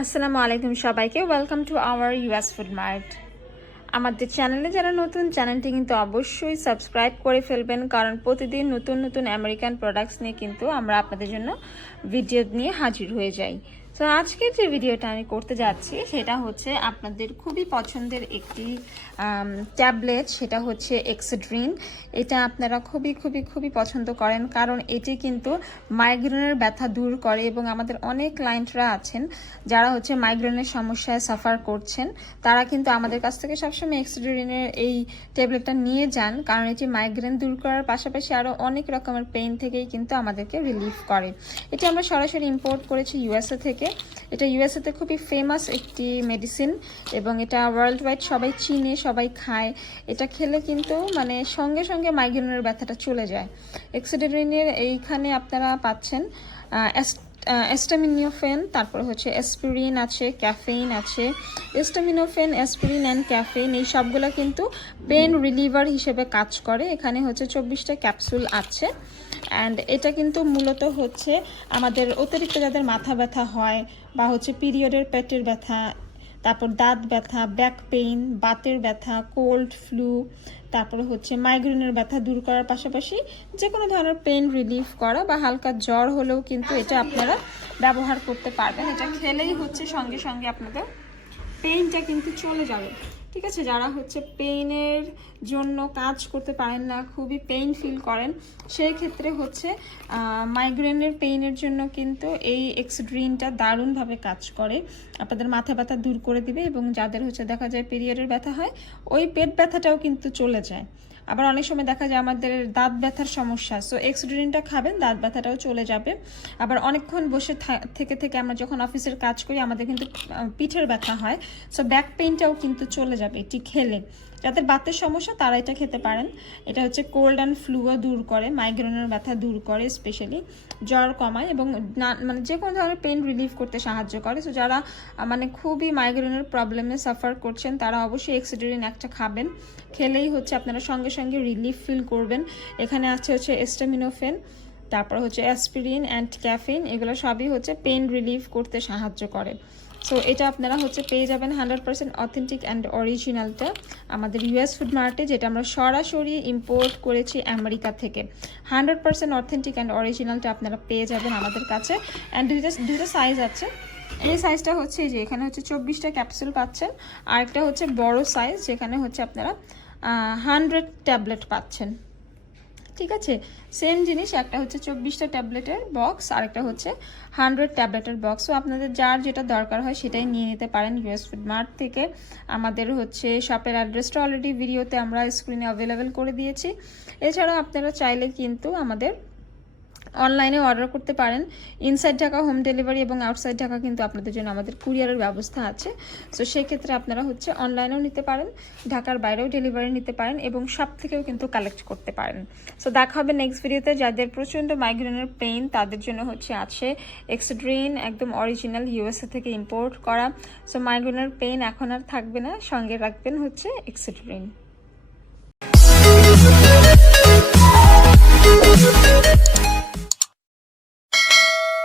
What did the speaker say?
আসসালামু আলাইকুম সবাইকে welcome to our US food mart. আমাদের চ্যানেলে যারা নতুন, চ্যানেলটি কিন্তু অবশ্যই সাবস্ক্রাইব করে ফেলবেন, কারণ প্রতিদিন নতুন নতুন আমেরিকান প্রোডাক্টস নিয়ে কিন্তু আমরা আপনাদের জন্য ভিডিও নিয়ে হাজির হয়ে যাই। তো আজকের যে ভিডিওটা আমি করতে যাচ্ছি সেটা হচ্ছে আপনাদের খুবই পছন্দের একটি ট্যাবলেট, সেটা হচ্ছে এক্সেড্রিন। এটা আপনারা খুবই পছন্দ করেন, কারণ এটি কিন্তু মাইগ্রেনের ব্যথা দূর করে এবং আমাদের অনেক ক্লায়েন্টরা আছেন যারা হচ্ছে মাইগ্রেনের সমস্যায় সাফার করছেন, তারা কিন্তু আমাদের কাছ থেকে সবসময় এক্সেড্রিনের এই ট্যাবলেটটা নিয়ে যান, কারণ এটি মাইগ্রেন দূর করার পাশাপাশি আরও অনেক রকমের পেইন থেকেই কিন্তু আমাদেরকে রিলিফ করে। এটি আমরা সরাসরি ইম্পোর্ট করেছি ইউএসএ থেকে। এটা ইউএসএতে খুবই ফেমাস একটি মেডিসিন এবং এটা ওয়ার্ল্ড ওয়াইড সবাই চিনে, সবাই খায়। এটা খেলে কিন্তু মানে সঙ্গে সঙ্গে মাইগ্রেনের ব্যথাটা চলে যায়। এক্সেড্রিনের এইখানে আপনারা পাচ্ছেন অ্যাস্টামিনোফেন, তারপর হচ্ছে অ্যাসপিরিন আছে, ক্যাফেইন আছে। অ্যাস্টামিনোফেন, অ্যাসপিরিন অ্যান্ড ক্যাফেইন এই সবগুলো কিন্তু পেন রিলিভার হিসেবে কাজ করে। এখানে হচ্ছে 24টা ক্যাপসুল আছে। অ্যান্ড এটা কিন্তু মূলত হচ্ছে আমাদের অতিরিক্ত যাদের মাথা ব্যথা হয় বা হচ্ছে পিরিয়ডের পেটের ব্যথা, তারপর দাঁত ব্যথা, ব্যাক পেইন, বাতের ব্যথা, কোল্ড, ফ্লু, তারপরে হচ্ছে মাইগ্রেনের ব্যথা দূর করার পাশাপাশি যে কোনো ধরনের পেন রিলিফ করা বা হালকা জ্বর হলেও কিন্তু এটা আপনারা ব্যবহার করতে পারবেন। এটা খেলেই হচ্ছে সঙ্গে সঙ্গে আপনাদের পেইনটা কিন্তু চলে যাবে। ঠিক আছে, যারা হচ্ছে পেইনের জন্য কাজ করতে পারেন না, খুবই পেইন ফিল করেন, সেই ক্ষেত্রে হচ্ছে মাইগ্রেনের পেইনের জন্য কিন্তু এই এক্সেড্রিনটা দারুণভাবে কাজ করে। আপনাদের মাথা ব্যথা দূর করে দিবে এবং যাদের হচ্ছে দেখা যায় পিরিয়ডের ব্যথা হয়, ওই পেট ব্যথাটাও কিন্তু চলে যায়। আবার অনেক সময় দেখা যায় আমাদের দাঁত ব্যথার সমস্যা, সো এক্সেড্রিনটা খাবেন, দাঁত ব্যথাটাও চলে যাবে। আবার অনেকক্ষণ বসে থেকে আমরা যখন অফিসের কাজ করি আমাদের কিন্তু পিঠের ব্যথা হয়, সো ব্যাক পেইনটাও কিন্তু চলে যাবে এটি খেলে। যাদের বাতের সমস্যা তারা এটা খেতে পারেন। এটা হচ্ছে কোল্ড অ্যান্ড ফ্লুও দূর করে, মাইগ্রেনের ব্যথা দূর করে, স্পেশালি জ্বর কমায় এবং মানে যে কোনো ধরনের পেইন রিলিফ করতে সাহায্য করে। সো যারা মানে খুবই মাইগ্রেনের প্রবলেমে সাফার করছেন তারা অবশ্যই এক্সেড্রিন একটা খাবেন। খেলেই হচ্ছে আপনারা সঙ্গে সঙ্গে রিলিফ ফিল করবেন। এখানে আছে হচ্ছে অ্যাস্টামিনোফেন, তারপর হচ্ছে অ্যাসপিরিন অ্যান্ড ক্যাফেইন, এগুলো সবই হচ্ছে পেইন রিলিফ করতে সাহায্য করে। সো এটা আপনারা হচ্ছে পেয়ে যাবেন 100% অথেন্টিক অ্যান্ড অরিজিনালটা আমাদের ইউএস ফুড মার্টে, যেটা আমরা সরাসরি ইম্পোর্ট করেছি আমেরিকা থেকে। 100% অথেন্টিক অ্যান্ড অরিজিনালটা আপনারা পেয়ে যাবেন আমাদের কাছে। অ্যান্ড দুইটা সাইজ আছে। এই সাইজটা হচ্ছে যে এখানে হচ্ছে 24টা ক্যাপসুল পাচ্ছেন, আর একটা হচ্ছে বড় সাইজ যেখানে হচ্ছে আপনারা 100 ট্যাবলেট পাচ্ছেন। ঠিক আছে, সেম জিনিস, একটা হচ্ছে 24টা ট্যাবলেটের বক্স আর একটা হচ্ছে 100 ট্যাবলেটের বক্স। তো আপনাদের যার যেটা দরকার হয় সেটাই নিয়ে নিতে পারেন ইউএস ফুড মার্ট থেকে। আমাদের হচ্ছে শপের অ্যাড্রেসটা অলরেডি ভিডিওতে আমরা স্ক্রিনে অ্যাভেলেবেল করে দিয়েছি। এছাড়াও আপনারা চাইলে কিন্তু আমাদের অনলাইনে অর্ডার করতে পারেন। ইনসাইড ঢাকা হোম ডেলিভারি এবং আউটসাইড ঢাকা কিন্তু আপনাদের জন্য আমাদের কুরিয়ারের ব্যবস্থা আছে। সো সেক্ষেত্রে আপনারা হচ্ছে অনলাইনেও নিতে পারেন, ঢাকার বাইরেও ডেলিভারি নিতে পারেন এবং সব থেকেও কিন্তু কালেক্ট করতে পারেন। সো দেখা হবে নেক্সট ভিডিওতে। যাদের প্রচণ্ড মাইগ্রেনের পেইন তাদের জন্য হচ্ছে আছে এক্সেড্রিন, একদম অরিজিনাল ইউএসএ থেকে ইম্পোর্ট করা। সো মাইগ্রেনের পেইন এখন আর থাকবে না, সঙ্গে রাখবেন হচ্ছে এক্সেড্রিন।